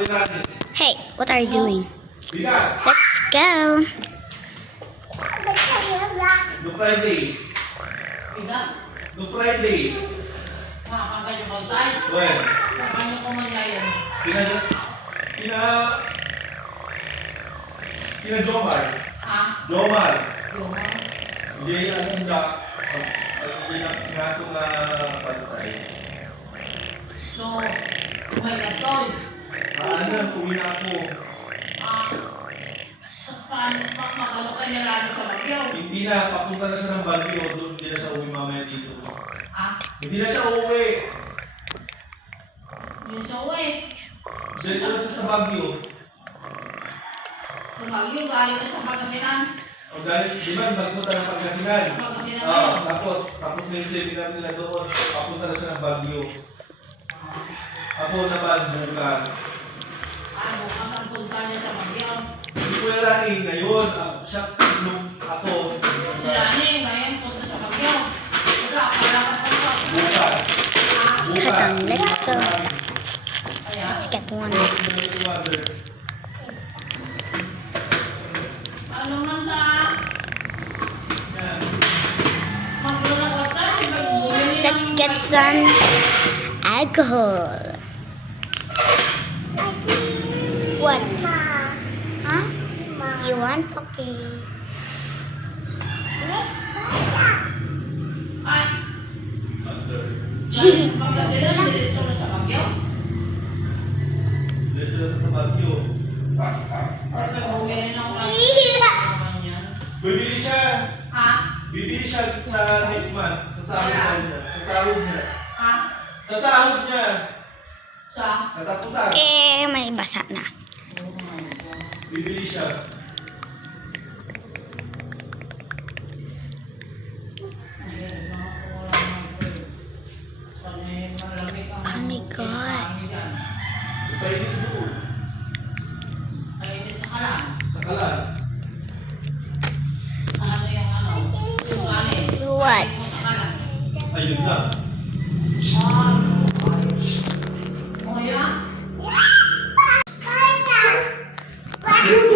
Hey, what are you doing? Bigat. Let's go. No Friday. Bigat. No Friday. Makakagay yung outside. When? Ano ko manyayon? Kina Jomar. Ha? Jomar. Yung Hindi ang hunda. Nga itong pantay. So, may gatol. Ano, uwi na ako. Paano magano kayo nilalo sa bagyo? Hindi na, papunta na siya ng Baguio. Doon hindi na siya uwi mamaya dito. Hindi na siya uwi. Yung sa uwi. Diyan na siya sa Baguio. Sa bagyo, galing na sa Pangasinan. O guys, di ba nagpunta ng Pangasinan? Pangasinan Oo, kayo. tapos may seminar nila doon. Papunta na siya ng Baguio. Ako naman bukas. Bukas ang punta niya sa bagyo. Hindi ko lang ngayon. Siya, nung ako. Si Rani, ngayon punta sa bagyo. Wala, wala ka punta. Bukas. Come, let's go. Kaya, Let's get one. ano man sa magulang ko ka, si Bagyo. Let's get some alcohol. What? Huh? You want? Okay. Ay, galing sa Pangasinan, diretso na sa bagyo. Dito sa Baguio. Or bumili ng naman yan. Bibili siya. Ha? Bibili siya sa next month. Sa sahod niya. Sa sahod niya. Ha? Sa sahod niya. Sa? Katapusan. Okay, may basa na. Oh my God. Bibili siya. Oh my God. Ipainit mo. Mainit sa kalan. Sa kalan. Ano yung ano? Yung kanin. What? Sa kalan. Ayun lang. Ah,